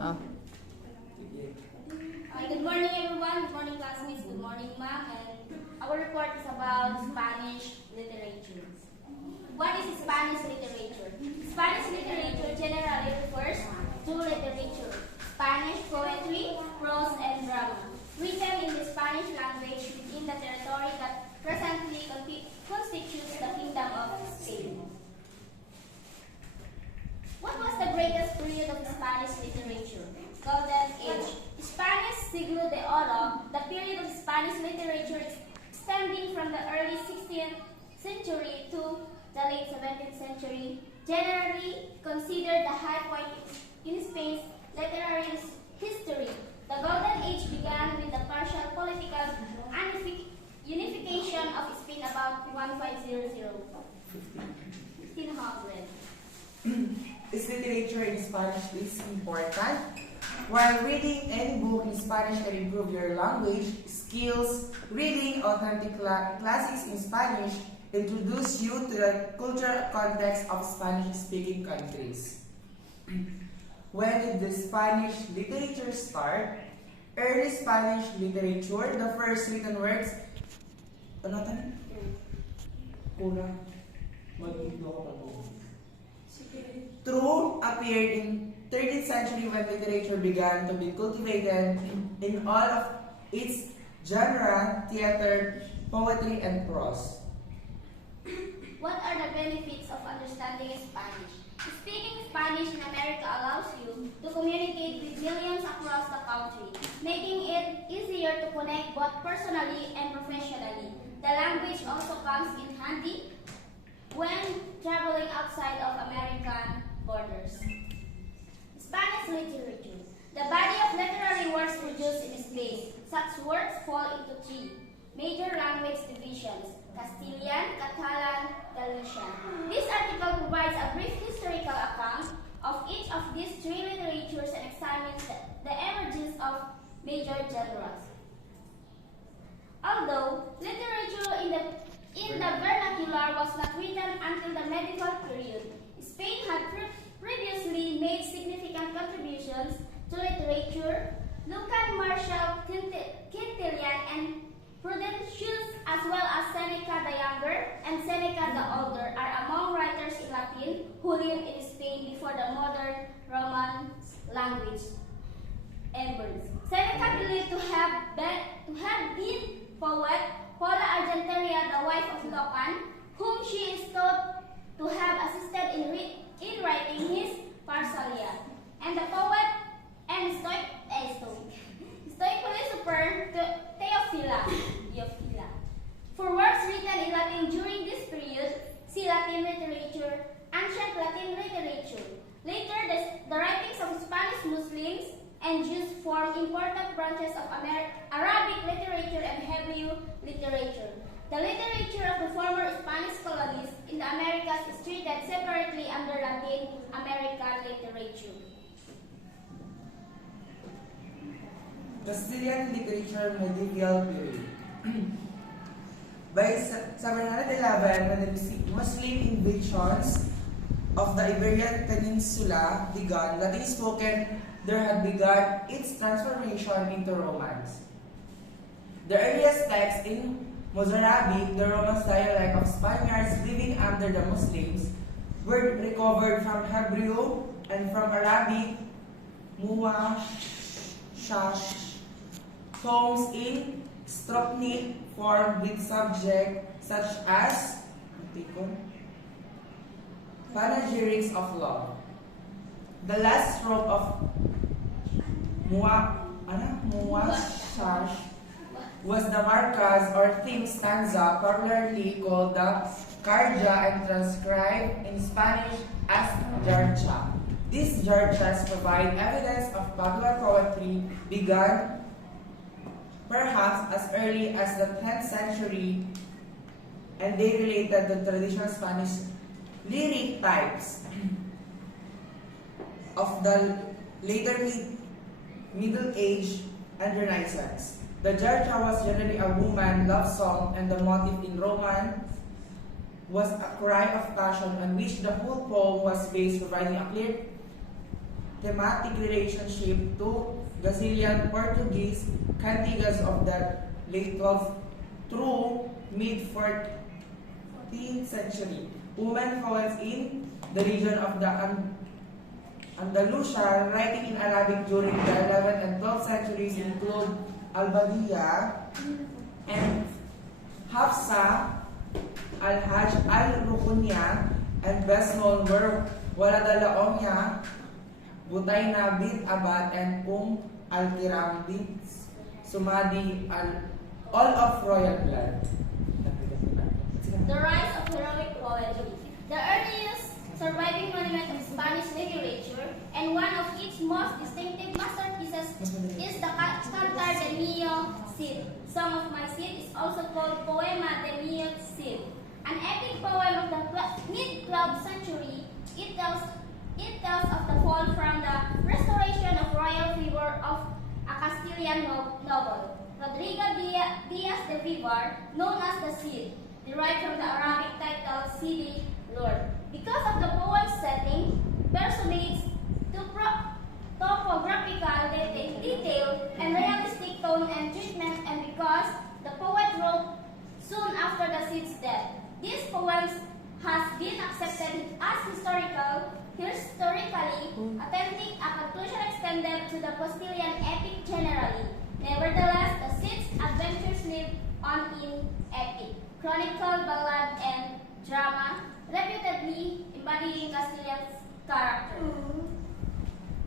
Ah. Good morning, everyone. Good morning, classmates. Good morning, ma'am. And our report is about Spanish literature. What is Spanish literature? Spanish literature generally refers to literature, Spanish poetry, prose, and drama, written in the Spanish language within the territory that presently constitutes the Kingdom of Spain. What was the greatest period of Spanish literature? Golden Age. Spanish Siglo de Oro, the period of Spanish literature extending from the early 16th century to the late 17th century, generally considered the high point in Spain's literary history. The Golden Age began with the partial political unification of Spain about 1500. Is literature in Spanish is important? While reading any book in Spanish can improve your language skills, reading authentic classics in Spanish introduce you to the cultural context of Spanish-speaking countries. When did the Spanish literature start? Early Spanish literature, the first written works, True appeared in 13th century when literature began to be cultivated in all of its genre, theater, poetry, and prose. What are the benefits of understanding Spanish? Speaking Spanish in America allows you to communicate with millions across the country, making it easier to connect both personally and professionally. The language also comes in handy when traveling outside of American borders. Spanish literature. The body of literary works produced in Spain. Such works fall into three major language divisions: Castilian, Catalan, Galician. This article provides a brief historical account of each of these three literatures and examines the emergence of major genres. Although literature in the vernacular was not written until the medieval period, Spain had previously made significant contributions to literature. Lucan, Martial, Quintilian, and Prudentius, as well as Seneca the Younger and Seneca the Older, are among writers in Latin who lived in Spain before the modern Roman language emerged. Seneca believed to have been poet Paula Argenteria, the wife of Lucan, whom she is thought to have assisted in writing his Pharsalia, and the poet and Stoic philosopher Theophila. For works written in Latin during this period, see Latin literature, ancient Latin literature. Later, the writings of Spanish Muslims and Jews form important branches of Arabic literature and Hebrew literature. The literature of the former Spanish colonies in the Americas is treated separately under Latin American literature. Castilian literature medieval period. By 711, when the Muslim invasions of the Iberian Peninsula began, Latin spoken there had begun its transformation into Romance. The earliest texts in Mozarabic, the Romance dialect of Spaniards living under the Muslims, were recovered from Hebrew and from Arabic, Muwashash, poems in strophic form with subjects such as panegyrics of love. The last stroke of Muwashash was the marcas or theme stanza, popularly called the carja and transcribed in Spanish as jarcha. These jarchas provide evidence of popular poetry begun perhaps as early as the 10th century, and they related the traditional Spanish lyric types of the later Middle Age and Renaissance. The jarcha was generally a woman love song, and the motif in Roman was a cry of passion on which the whole poem was based, providing a clear thematic relationship to Gazillian Portuguese cantigas of the late 12th through mid-14th century. Women poets in the region of the Andalusia writing in Arabic during the 11th and 12th centuries include Al-Badiya and Hafsa, Al-Hajj Al-Rukunya, and best known were Walad al-Laomya, Butayna bint Abad, and Al-Kiram bint Sumadi, all of royal blood. The rise of heroic poetry. The earliest surviving monument of Spanish literature and one of its most distinctive masterpieces is the Cantar de Mio Cid. Song of My Cid is also called Poema de Mio Cid. An epic poem of the mid-12th century, it tells of the fall from the restoration of royal favor of a Castilian noble, Rodrigo Diaz de Vivar, known as the Cid, derived from the Arabic title Sidi, Lord. Because of the poem's setting, persuades topographical detail and realistic tone and treatment, and because the poet wrote soon after the Cid's death. This poem has been accepted as historically authentic, a conclusion extended to the Castilian epic generally. Nevertheless, the Cid's adventures live on in epic, chronicle, ballad, and drama, reputedly embodying Castilian's character.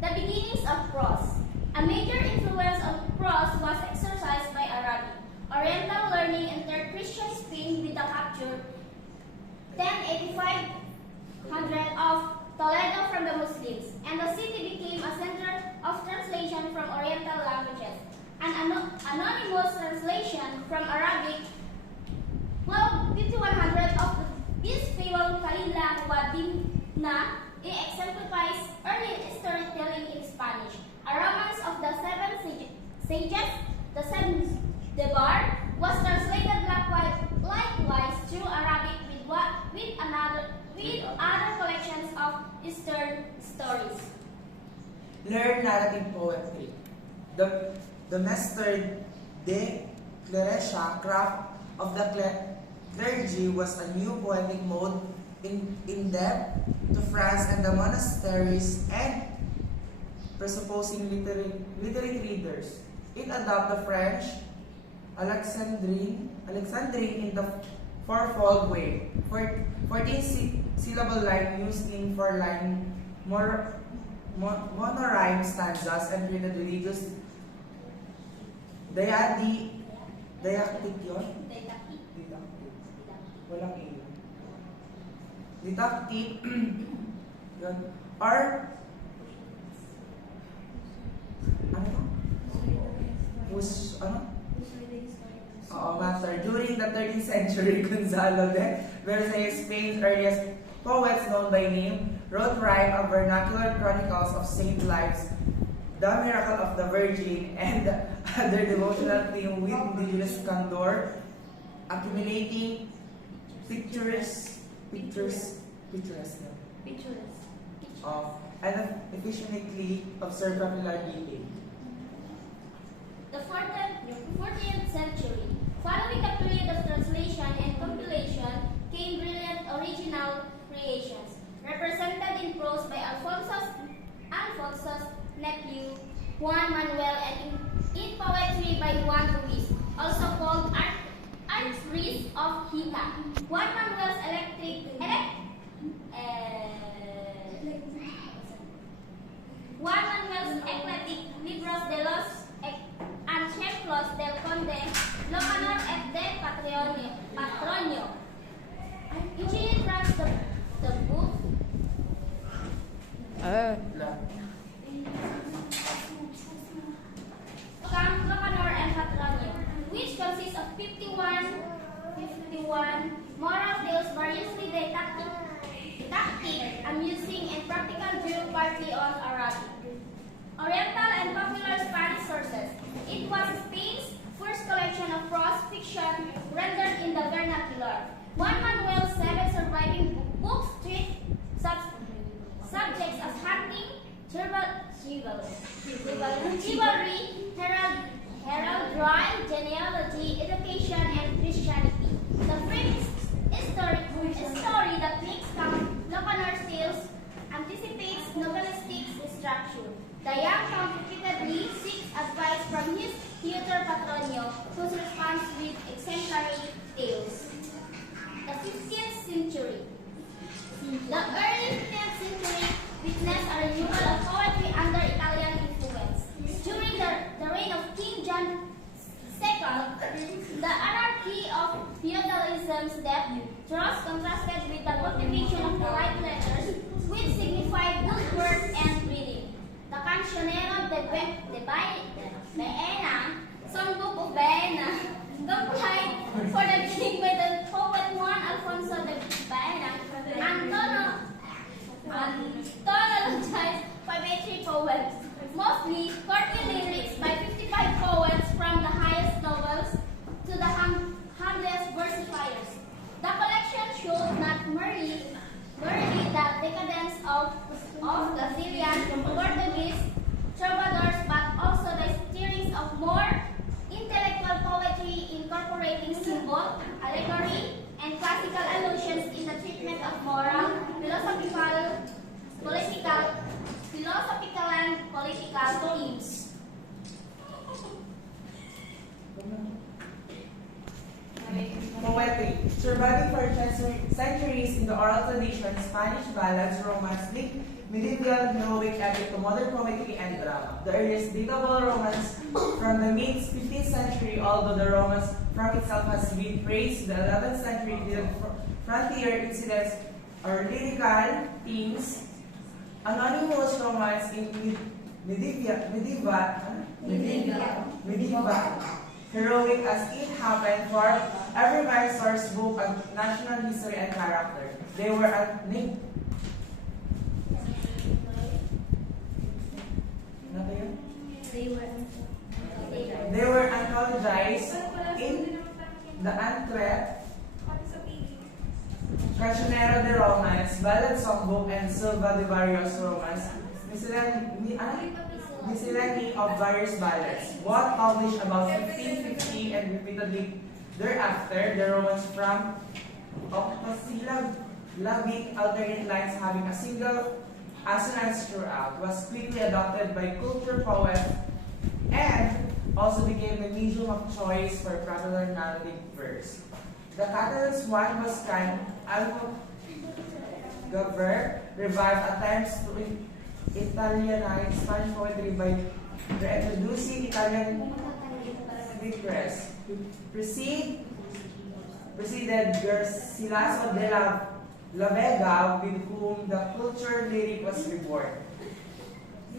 The beginnings of prose. A major influence of prose was exercised by Arabic. Oriental learning entered Christian Spain with the capture 1085 of Toledo from the Muslims, and the city became a center of translation from Oriental languages. An anonymous translation from Arabic, 5100 of this fable Kalila Wadimna exemplifies early storytelling in Spanish. A romance of the seven sages, the Seven Debar, was translated likewise through Arabic with other collections of Eastern stories. Learn narrative poetry. The master de clerecia craft of the clergy was a new poetic mode in depth to France and the monasteries and presupposing literate readers. It adopted the French Alexandrine in the fourfold way. 14-syllable line used in 4-line monorhyme stanzas and treated religious didactic yun? Didactic. Walang iyo. Didactic yun. Or ano? Master. During the 13th century, Gonzalo de Versailles, Spain's earliest poets known by name, wrote rhyme of vernacular chronicles of saint lives, the miracle of the Virgin, and other devotional themes with indigenous candor, accumulating pictures of and efficiently observed popular detail. The 14th century. Following a period of translation and compilation came brilliant original creations, represented in prose by Alfonso's nephew, Juan Manuel, and in poetry by Juan Ruiz, also called Archpriest of Hita. Juan Manuel's eclectic libros de los ejemplos del Conde Locanor et de Patronio. Usually runs the book Locanor and Patronio, which consists of 51 moral tales variously didactic, amusing, and practical, drew partly on Arabic, Oriental, and popular Spanish sources. It was Spain's first collection of prose fiction rendered in the vernacular. Juan Manuel's 7 surviving books treat subjects as hunting, chivalry, heraldry, genealogy, education, and Christianity. The famous story that makes Count Locanor's tales anticipates novelistic structure. The young Count repeatedly seeks advice from his tutor Patronio, who responds with exemplary tales. The 15th century. The early 15th century witnessed a renewal of poetry under Italian influence. During the reign of King John II, the anarchy of feudalism's debut draws contrasted with the cultivation of polite letters, which signified good work and reading. The Cancionero de Baena, Songbook of Baena, complied for the king by the poet Juan Alfonso de Baena, anthologies poetry poems, mostly courtly lyrics by 55 poets from the highest novels to the humblest versifiers. The collection showed not merely the decadence of Brazilian Portuguese troubadours, but also the stirrings of more intellectual poetry incorporating symbol, allegory, and classical allusions in the treatment of moral, philosophical and political themes. Poetry. Surviving for centuries in the oral tradition, Spanish ballads, romance, medieval heroic epic to modern poetry and drama. The earliest datable romance from the mid-15th century, although the romance from itself has been traced to the 11th century, the frontier incidents or lyrical themes. Anonymous romance in medieval heroic as it happened for every man's source book of national history and character. They were They were anthologized in the Antwerp, Cancionero de Romance, Ballad Songbook, and Silva de Varios Romance, miscellany of various ballads, both published about 1550 and repeatedly thereafter. The romance from octosyllabic alternate lines having a single assonance throughout was quickly adopted by culture poets and also became the medium of choice for popular narrative verse. The Catalan's Juan Boscan Almogaver revived attempts to Italianize Spanish poetry by reintroducing Italian scriptures. Preceded Garcilaso de la Vega, with whom the culture lyric was reborn.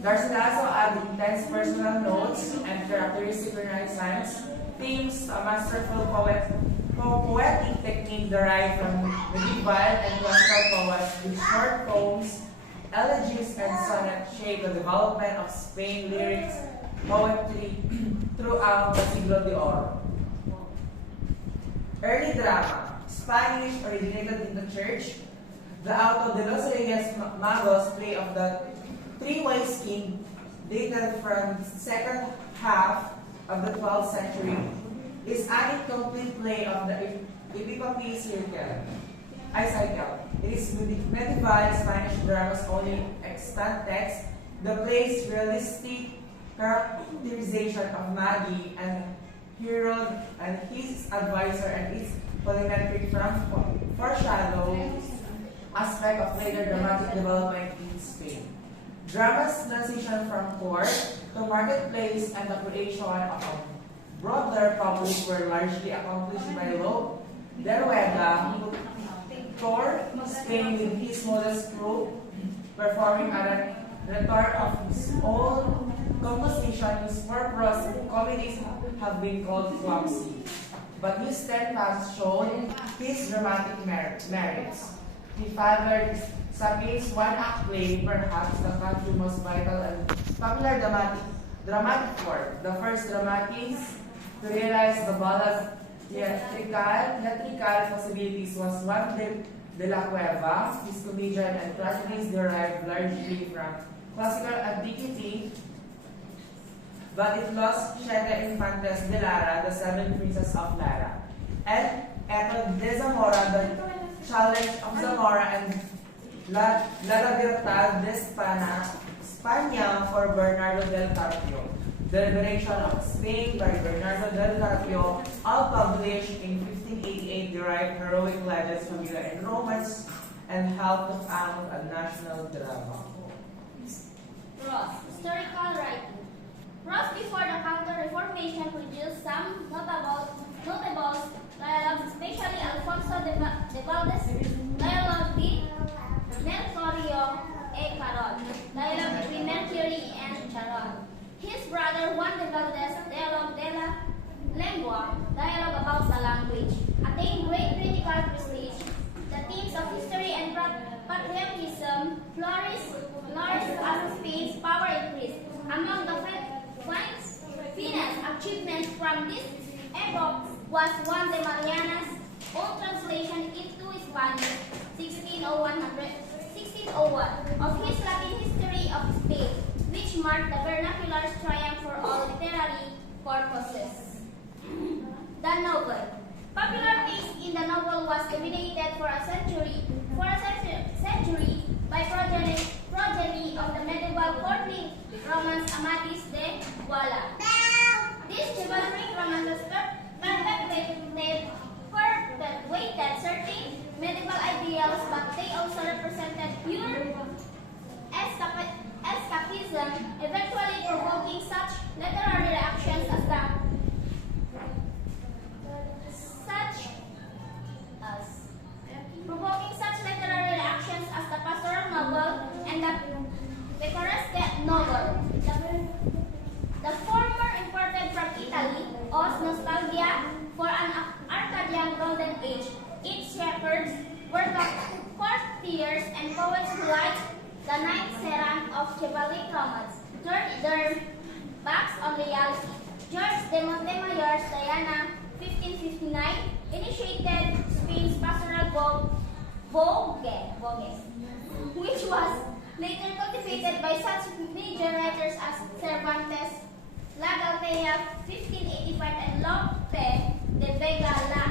Garcilaso added intense personal notes and characteristic Renaissance themes, a masterful poetic technique derived from medieval and classical poets, with short poems, elegies, and sonnets shape the development of Spain lyrics poetry throughout the Siglo de Oro. Early drama. Spanish originated in the church. The Auto de los Reyes Magos play of the Three Wise King, dated from the second half of the 12th century, is an incomplete play of the Epicopi cycle. It is medieval Spanish drama's only extant text. The play's realistic characterization of Maggie and Herod and his advisor and its parliamentary foreshadow aspect of later dramatic development in Spain. Drama's transition from court to marketplace and the creation of a broader public were largely accomplished by Lope de Rueda, who toured Spain with his modest crew, performing a repertoire of his own composition whose purpose comedies have been called clumsy, but his steadfast showed his dramatic merits. He fathered Sapien's one-act play, perhaps the country's most vital and popular dramatic work. The first dramatists to realize the ballad's theatrical possibilities was Juan de la Cueva. His comedian and tragedies derived largely from classical antiquity, but it lost Siete Infantes de Lara, the seven princes of Lara. And Eto de Zamora, the challenge of Zamora and La Libertad de España for Bernardo del Carpio. The Liberation of Spain by Bernardo del Carpio, all published in 1588, derived heroic legends familiar in Romans and helped to found a national drama. Ross, historical writing. Ross before the Counter-Reformation produced some notables dialogues, especially Alfonso de Valdez dialogue with Mercurio e Carol, dialogue between Mercury and Charon. His brother Juan de Valdez, dialogue de la Lengua, dialogue about the language, attained great critical prestige. The themes of history and patriotism flourished as Spain's power increased. Among the finest achievements from this epoch was Juan de Mariana's own translation into Spanish, 1601, of his Latin history of Spain, which marked the vernacular's triumph for all literary purposes. The novel. Popular taste in the novel was dominated for a century by progeny of the medieval courtly romance Amadis de Gaula. These chivalric romances perpetuated certain medieval ideals, but they also represented pure escapism, eventually provoking such literary reactions as the pastoral novel and the picaresque novel. The former imported from Italy, owes nostalgia for an Arcadian golden age. Its shepherds were the courtiers and poets who liked the knight errant of chivalric romance, turned their backs on reality. George de Montemayor's Diana, 1559, initiated Spain's pastoral vogue, which was later cultivated by such major writers as Cervantes, La Galtea, 1585, and Lope de Vega La